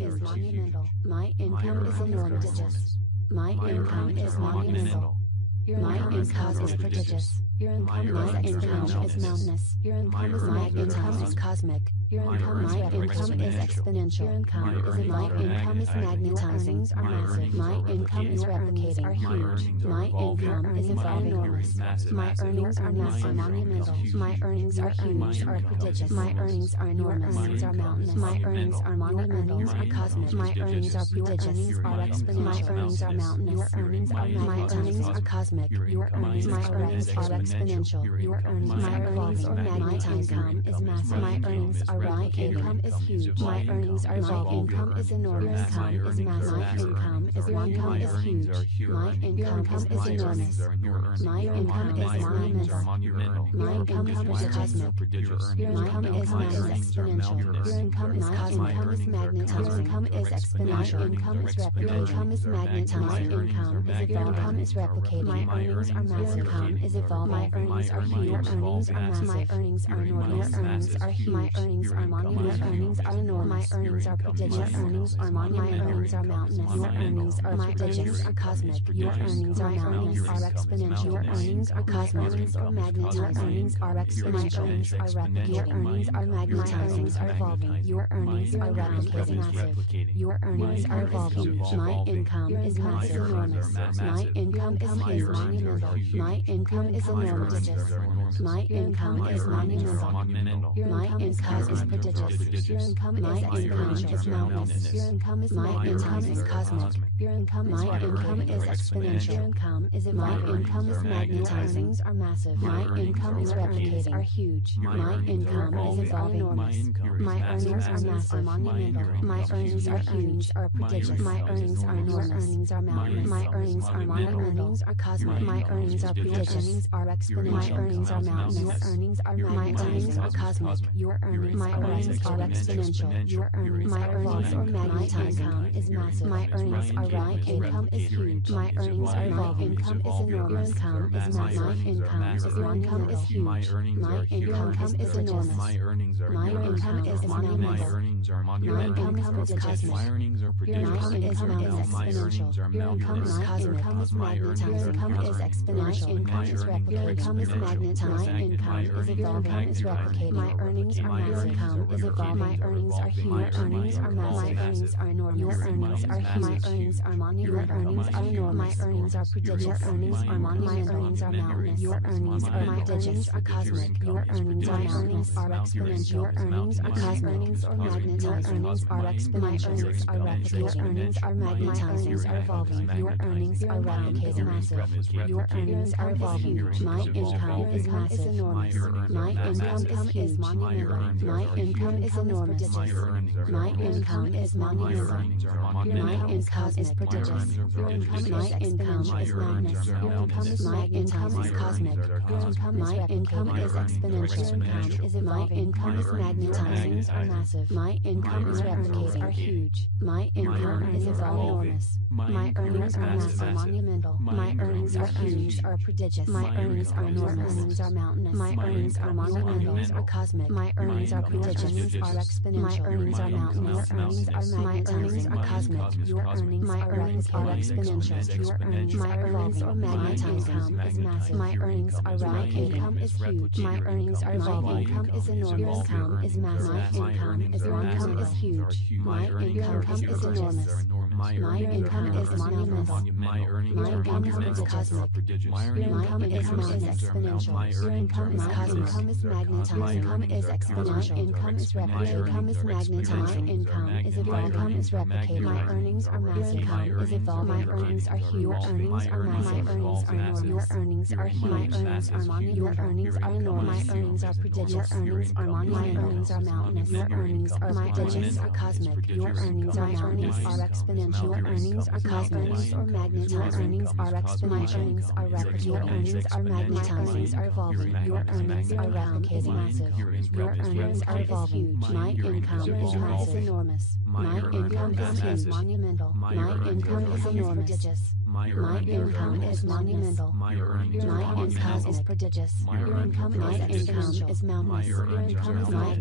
is monumental. My income is enormous. My income is monumental. My income is prodigious. Your income is mountainous. Your income is my income is cosmic. Your income is exponential. Your income is my income is magnetizing. Are massive. My income is replicating. Are huge. My income is enormous. My earnings are massive. Monumental. My earnings are huge. Are prodigious. My earnings are enormous. Earnings are mountainous. My earnings are monumental. Are cosmic. My earnings are prodigious. Are exponential. My earnings are mountainous. Your earnings are my earnings are cosmic. Your earnings my earnings are exponential. Your earnings my earnings or magnetizing is massive. My earnings are my income is huge. My earnings are my income is enormous. Income is massive. My income is huge. My income is enormous. My income is monumental. My income is cosmic. Your income is exponential. Your income is cosmic. Your income is magnetizing. Your income is exponential. Your income is replicating. Your income is magnetizing. Your income is replicating. My earnings are massive. Your income is evolving. My earnings are huge. Your earnings are massive. My earnings are enormous. Your earnings are huge. My earnings are monumental. Your earnings are enormous. My earnings are prodigious. Your earnings are monumental. My earnings are mountainous. Your earnings are prodigious. Are cosmic. Your earnings are mountainous. Are exponential. Your earnings are cosmic. Earnings or magnetizing. Your earnings are exponential. My earnings are replicating. Your earnings are magnetizing. My earnings are evolving. Your earnings are replicating. Massive. Your earnings are evolving. My income is massive. Enormous. My income is monumental. My income is enormous. My income is monumental. My income is prodigious. Your income is mountainous. Your income is my income is cosmic. Your income is my income is exponential. Your income is my income is magnetizing are massive. My income is replicating are huge. My income is enormous. My earnings are massive. Monumental. My earnings are huge. Are prodigious. My earnings are enormous. Earnings are mountainous. My earnings are monumental. Earnings are cosmic. My earnings are prodigious. Earnings are exponential. My earnings are mountainous. Your earnings are my earnings are cosmic. Your earnings my earnings are exponential. Your earnings my earnings or magnetizing is massive. My earnings are right. Income is huge. My earnings are my income is enormous. Income is massive. My income is your income is huge. My income is enormous. My income is monumental. My income is cosmic. My earnings are prodigious. Your income is exponential. Your income is cosmic. Your income is magnetizing. Your income is exponential. Income is replicating. Your income is magnetizing. My income is evolving. Is replicating. My earnings are massive. Income is evolving. My earnings are huge. My earnings are massive. My earnings are enormous. Your earnings are huge. My earnings are monumental. Your earnings are enormous. My earnings are prodigious. Your earnings are monumental. My earnings are mountainous. Your earnings are my earnings are cosmic. Your earnings are mountainous. Are exponential. Your earnings are cosmic. Earnings or magnetizing. Your earnings are exponential. My earnings are replicating. Your earnings are magnetizing. Are evolving. Your earnings are replicating. Massive. Your earnings are evolving. My income is massive. Enormous. My income is monumental. My income is enormous. My income is monumental. My income is prodigious. Your income my income is mountainous. Your income is my income is cosmic. Your income my income is exponential. Income is my income is magnetizing are massive. My income is replicating are huge. My income is enormous. My earnings are massive. Monumental. My earnings are huge. Are prodigious. My earnings are enormous. Earnings are mountainous. My earnings are monumental. Are cosmic. My earnings are prodigious. Are exponential. My earnings are mountainous. Your earnings are my earnings are cosmic. Your earnings my earnings are exponential. Your earnings my earnings or magnetizing is massive. My earnings are right. Income is huge. My earnings are evolving. Income is enormous. Income is massive. Income is your income is huge. My income is enormous. My income is monumental. My income is cosmic. Your income is exponential. Your income is cosmic. Income is magnetizing. Income is exponential. Income is replicating. Income is magnetizing. Income is evolving. Income is replicating. My earnings are massive. Income is evolving. My earnings are huge. Your earnings are massive. My earnings are enormous. Your earnings are huge. My earnings are monumental. Your earnings are enormous. My earnings are prodigious. Your earnings are monumental. My earnings are mountainous. Your earnings are prodigious. Are cosmic. Your earnings are mountainous. Are exponential. Your earnings are cosmic. Earnings or magnetizing. Your earnings are exponential. My earnings are replicating. Your earnings are magnetizing. Are evolving. Your earnings are replicating. Massive. Your earnings are evolving. My income is massive. Enormous. My income is huge. Monumental. My income is enormous. Prodigious. My income is monumental. Your income is prodigious. Your income is mountainous. Your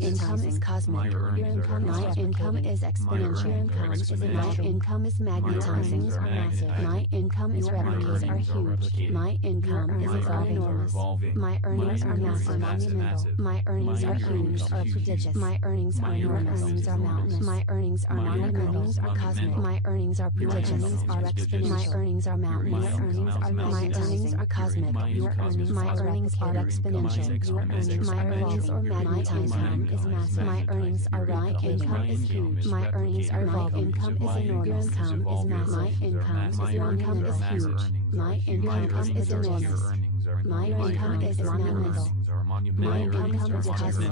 income is cosmic. Your income is exponential. My income is magnetizing or massive. My income is replicating are huge. My income is enormous. My earnings are massive. Monumental. My earnings are huge or prodigious. My earnings are enormous. My earnings are mountainous. My earnings are monumental or cosmic. My earnings are prodigious or exponential. My earnings are mountainous. My earnings are cosmic. Your earnings. My earnings are exponential. Your earnings. My earnings or magnetizing is massive. My earnings are my income is huge. My earnings are my income is enormous. Income is massive. My income is huge. My income is enormous. My income is monumental. My income is cosmic.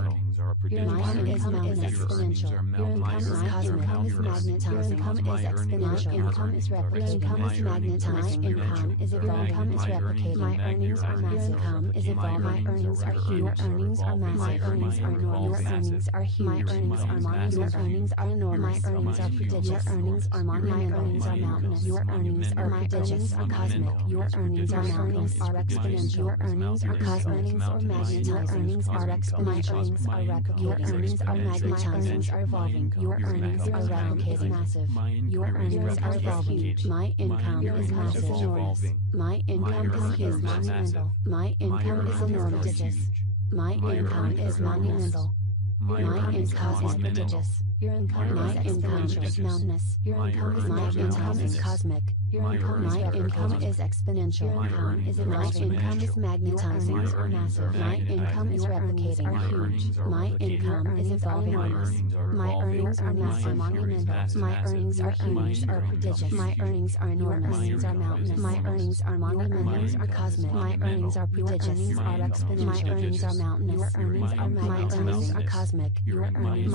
Your income is exponential. Your income is cosmic. Your income is magnetizing. Your income is exponential. Your income is replicating. Your income is magnetizing. Your income is evolving. Your income is replicating. My earnings are massive. Your income is evolving. My earnings are huge. Your earnings are massive. My earnings are enormous. Your earnings are huge. My earnings are monumental. Your earnings are enormous. My earnings are prodigious. Your earnings are monumental. My earnings are mountainous. Your earnings are prodigious or cosmic. Your earnings are mountainous are exponential. Your earnings are cosmic. Earnings or magnetizing. Your earnings are exponential. Your earnings are replicating. Your earnings are magnetizing. My earnings are evolving. Your earnings are replicating massive. Your earnings are evolving. My income is massive enormous. My income is huge monumental. My income is enormous. My income is monumental. My income is prodigious. Your income is mountainous. Your income is cosmic. Your income is exponential. Your income is evolving. My income is magnetizing or massive. My income is replicating are huge. My income is evolving. My earnings are massive monumental. My earnings are huge or prodigious. My earnings are enormous. My earnings are mountainous. My earnings are monumental or cosmic. My earnings are prodigious or exponential. My earnings are mountainous. Your earnings are magnetizing. My earnings are cosmic. Your earnings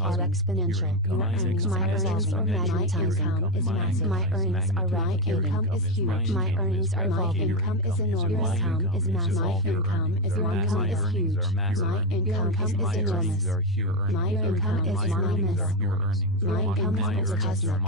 are exponential. Your earnings, my earnings or magnetizing is massive. My earnings are my income is huge. My earnings are my income is enormous. Your income is massive. My income is huge. My income is enormous. My income is monumental. My income is cosmic.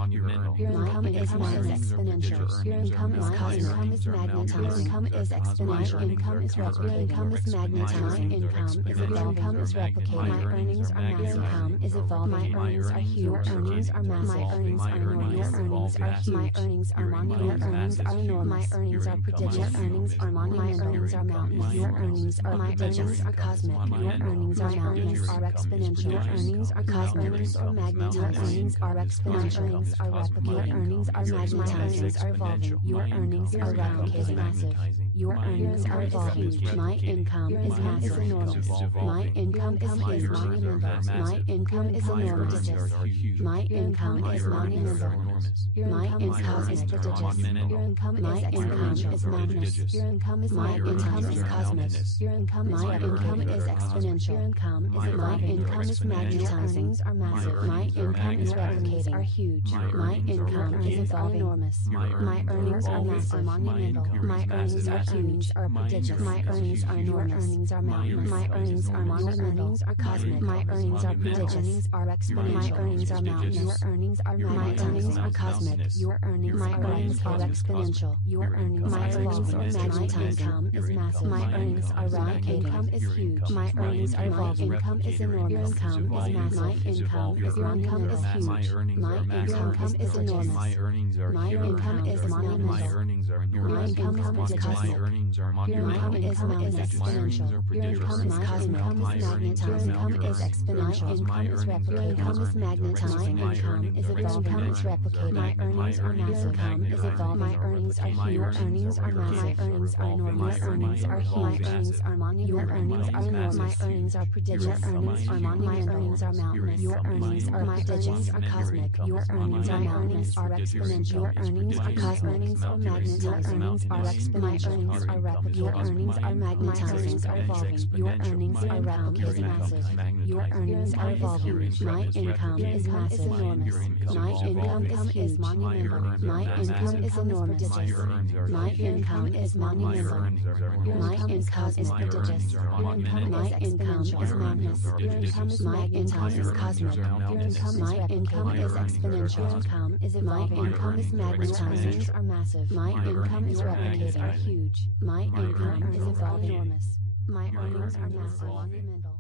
Your income is exponential. Your income is cosmic. Your income is magnetized. Your income is exponential. Your income is replicating. Your income is magnetized. My income is evolving. Your income is replicating. My earnings are massive. Your income is evolving. My earnings are huge. Your earnings are massive. My earnings are enormous. Your earnings are huge. My earnings are monumental. Your earnings are enormous. My earnings are prodigious. Your earnings are monumental. My earnings are mountainous. Your earnings are prodigious or cosmic. Your earnings are mountainous are exponential. Your earnings are cosmic. Earnings or magnetized. Your earnings are exponential. Your earnings are replicating. Your earnings are magnetized. My earnings are evolving. Your earnings are replicating massive. Your earnings are evolving. My income is massive. Enormous. My income is huge. Monumental. My income is enormous. My income is monumental. My income is prodigious. Your income is mountainous. Your income is my income is cosmic. Your income is exponential. Your income is my income is magnetizing are massive. My income is replicating are huge. My income is enormous. My earnings are massive. Monumental. My earnings are huge or prodigious. My earnings are enormous. Earnings are mountainous. My earnings are monumental are cosmic. My earnings are prodigious. Earnings are exponential. My earnings are mountainous. Your earnings are my earnings are cosmic. Your earnings my earnings are exponential. Your earnings my earnings or magnetized income is massive. My earnings are replicating. Income is huge. My earnings are my income is enormous. Your income is massive. My income is monumental. Is huge. My income is enormous. My income is monumental. My income is cosmic. Your income is exponential. Your income is cosmic. Your income is magnetized. Your income is exponential. Income is replicating. Your income is magnetized. My income is evolving. Income is replicating. My earnings are massive. Your income is evolving. My earnings are huge. Your earnings are massive. My earnings are enormous. Your earnings are huge. My earnings are monumental. Your earnings are enormous. My earnings are prodigious. Your earnings are monumental. My earnings are mountainous. Your earnings are prodigious are cosmic. Your earnings are mountainous are exponential. Your earnings are cosmic. Earnings are magnetized. Earnings are exponential. earnings are replicating. Your earnings are magnetizing. Are evolving. Your earnings are replicating. Massive. Your earnings are evolving. My income is massive. Enormous. My income is monumental. My income is enormous. My income is monumental. My income is prodigious. My income is mountainous. My income is cosmic. My income is exponential. My income is magnetizing. Are massive. My income is replicating. Are huge. My income is evolving. Enormous. My earnings are massive. Monumental.